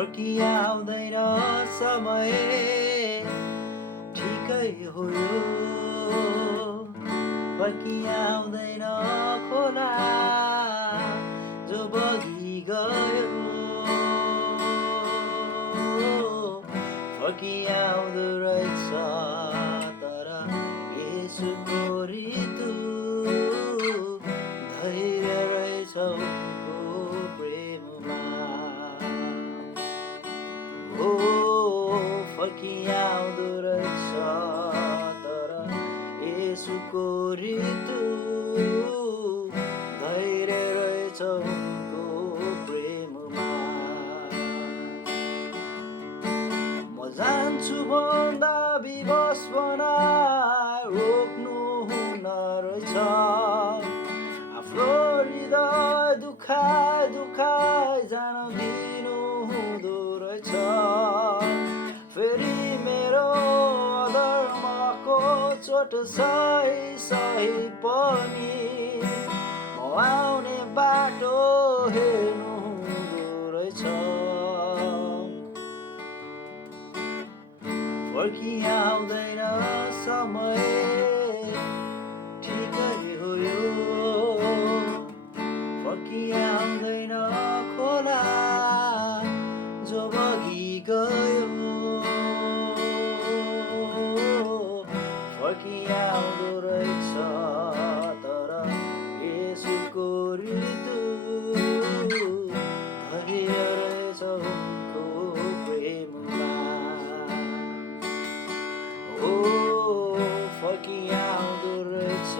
फर्किआउँदैन समय ठिकै हो यो फर्किआउँदैन खोला जो बगी गयो फर्किआउँदो रहेछ तर येशूको ऋतु धैर्य रहेछ उनको प्रेममा हो फर्किआउँदो रहेछ तर येशूको ऋतु धैर्य रहेछ उनको प्रेममा म जान्छु भन्दा विवश बनाए रोक्नु हुन रहेछ आफ्नो हृदय दुखाइ जान दिनु हुँदो रहेछ फेरि मेरो अधर्मको चोट सही पनि म आउने बाटो हेर्नु हुँदो रहेछ फर्किआउँदैन समय ठिकै हो यो फर्किआउँदैन खोला जो बगी गयो फर्किआउँदो रहेछ तर येशूको ऋतु धैर्य रहेछ उनको प्रेममा हो फर्किआउँदो रहेछ